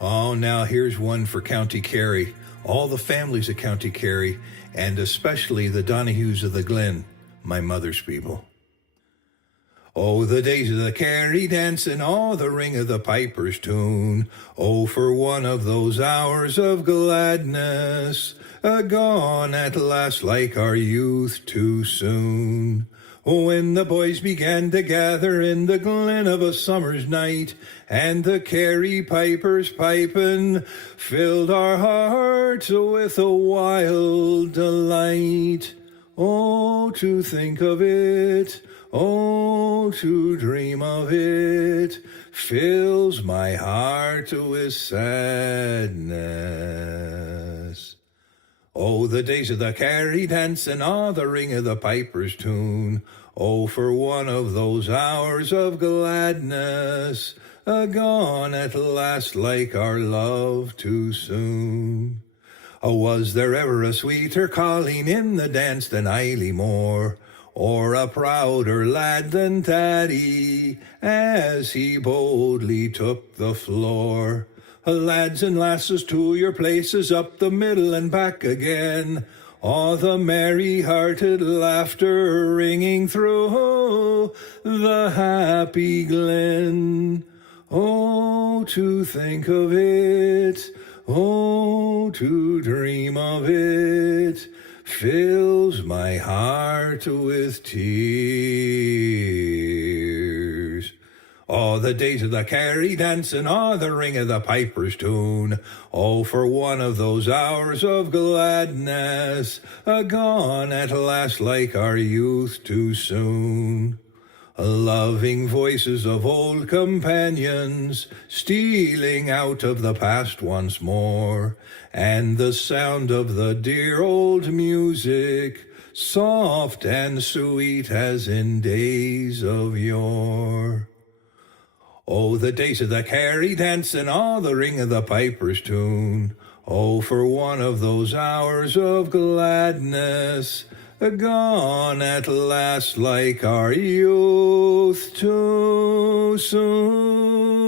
Oh, now here's one for County Kerry, all the families of County Kerry, and especially the Donahues of the Glen, my mother's people. Oh, the days of the Kerry dance and all the ring of the piper's tune. Oh, for one of those hours of gladness, gone at last like our youth too soon. When the boys began to gather in the glen of a summer's night, and the Kerry pipers pipin' filled our hearts with a wild delight. Oh, to think of it, oh, to dream of it, fills my heart with sadness. Oh, the days of the Kerry dance and all the ring of the piper's tune. Oh, for one of those hours of gladness, gone at last like our love too soon. Oh, was there ever a sweeter calling in the dance than Eily Moore, or a prouder lad than Daddy, as he boldly took the floor? Lads and lasses, to your places, up the middle and back again. All the merry-hearted laughter ringing through the happy glen. Oh, to think of it, oh, to dream of it, fills my heart with tears. Oh, the days of the Kerry dance and all the ring of the piper's tune. Oh, for one of those hours of gladness, gone at last like our youth too soon. Loving voices of old companions stealing out of the past once more, and the sound of the dear old music, soft and sweet as in days of yore. Oh, the days of the Kerry dance and all the ring of the piper's tune. Oh, for one of those hours of gladness, gone at last like our youth too soon.